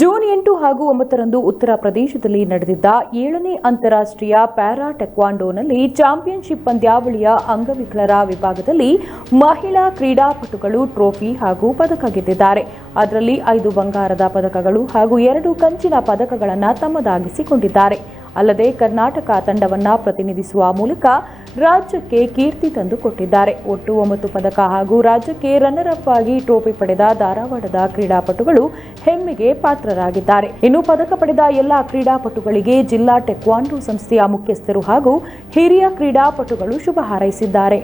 June 8 ಹಾಗೂ 9ರಂದು ಉತ್ತರ ಪ್ರದೇಶದಲ್ಲಿ ನಡೆದಿದ್ದ 7ನೇ ಅಂತಾರಾಷ್ಟ್ರೀಯ ಪ್ಯಾರಾ ಟೆಕ್ವಾಂಡೋನಲ್ಲಿ ಚಾಂಪಿಯನ್ಶಿಪ್ ಪಂದ್ಯಾವಳಿಯ ಅಂಗವಿಕಲರ ವಿಭಾಗದಲ್ಲಿ ಮಹಿಳಾ ಕ್ರೀಡಾಪಟುಗಳು ಟ್ರೋಫಿ ಹಾಗೂ ಪದಕ ಗೆದ್ದಿದ್ದಾರೆ. ಅದರಲ್ಲಿ 5 ಬಂಗಾರದ ಪದಕಗಳು ಹಾಗೂ 2 ಕಂಚಿನ ಪದಕಗಳನ್ನು ತಮ್ಮದಾಗಿಸಿಕೊಂಡಿದ್ದಾರೆ. ಅಲ್ಲದೆ ಕರ್ನಾಟಕ ತಂಡವನ್ನು ಪ್ರತಿನಿಧಿಸುವ ಮೂಲಕ ರಾಜ್ಯಕ್ಕೆ ಕೀರ್ತಿ ತಂದುಕೊಟ್ಟಿದ್ದಾರೆ. ಒಟ್ಟು 9 ಪದಕ ಹಾಗೂ ರಾಜ್ಯಕ್ಕೆ ರನ್ನರ್ ಅಪ್ ಆಗಿ ಟ್ರೋಫಿ ಪಡೆದ ಧಾರವಾಡದ ಕ್ರೀಡಾಪಟುಗಳು ಹೆಮ್ಮೆಗೆ ಪಾತ್ರರಾಗಿದ್ದಾರೆ. ಇನ್ನು ಪದಕ ಪಡೆದ ಎಲ್ಲಾ ಕ್ರೀಡಾಪಟುಗಳಿಗೆ ಜಿಲ್ಲಾ ಟೆಕ್ವಾಂಡೋ ಸಂಸ್ಥೆಯ ಮುಖ್ಯಸ್ಥರು ಹಾಗೂ ಹಿರಿಯ ಕ್ರೀಡಾಪಟುಗಳು ಶುಭ ಹಾರೈಸಿದ್ದಾರೆ.